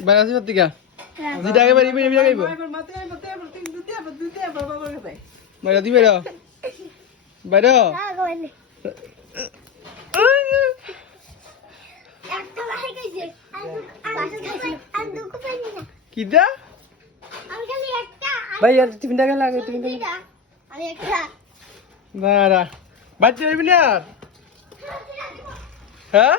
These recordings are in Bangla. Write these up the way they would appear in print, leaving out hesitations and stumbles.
বাইরে দিকা জিটা আগে বাইরে বাইরে গাইবো বাইরে দি বাইরে বাইরে কিটা ভাই আর টিফিনটা গেল আগে টিফিনটা দাঁড়া বাচ্চা যাবি না আর হ্যাঁ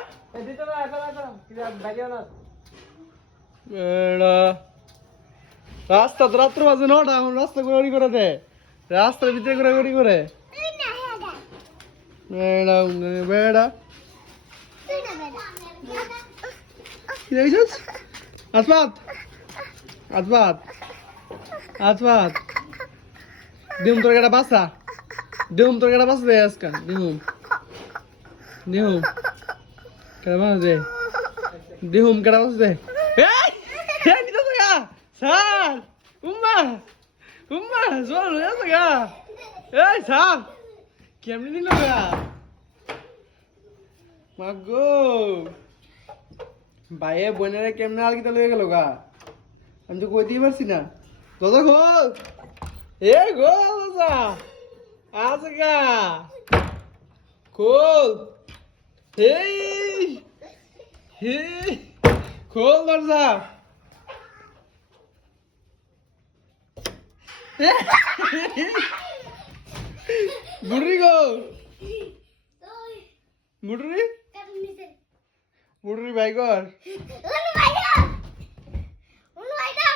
রাস্তা তো রাত্র বাজে নটা এখন রাস্তা ঘোরাঘুরি করে দে রাস্তার ভিতরে ঘোরাঘুরি করে বেড়া বেড়া কি দেখছিস আসবাত আসবাত আসবাত দিহুম তোর একটা বাসা দিহুম তোর একটা বাসা দেয় আজকাল দিহুম দিহুম কেডা বাসা দে দিহুম কেডা বাসা দে এই নিতে তো গা স্যার উম্মা উম্মা জোর হয়ে আছে গা এই স্যার কেমনি নিল গা মাগো ভাইয়ে বোনেরা কেমনে আলগিতা লয়ে গেল গা আমি তো কইতেই পারছি না দাদা খোল এ গোল দাদা আছে গা খোল এই হে খোল দরজা বুড়ি গো বুড়ি বুড়ি ভাই কর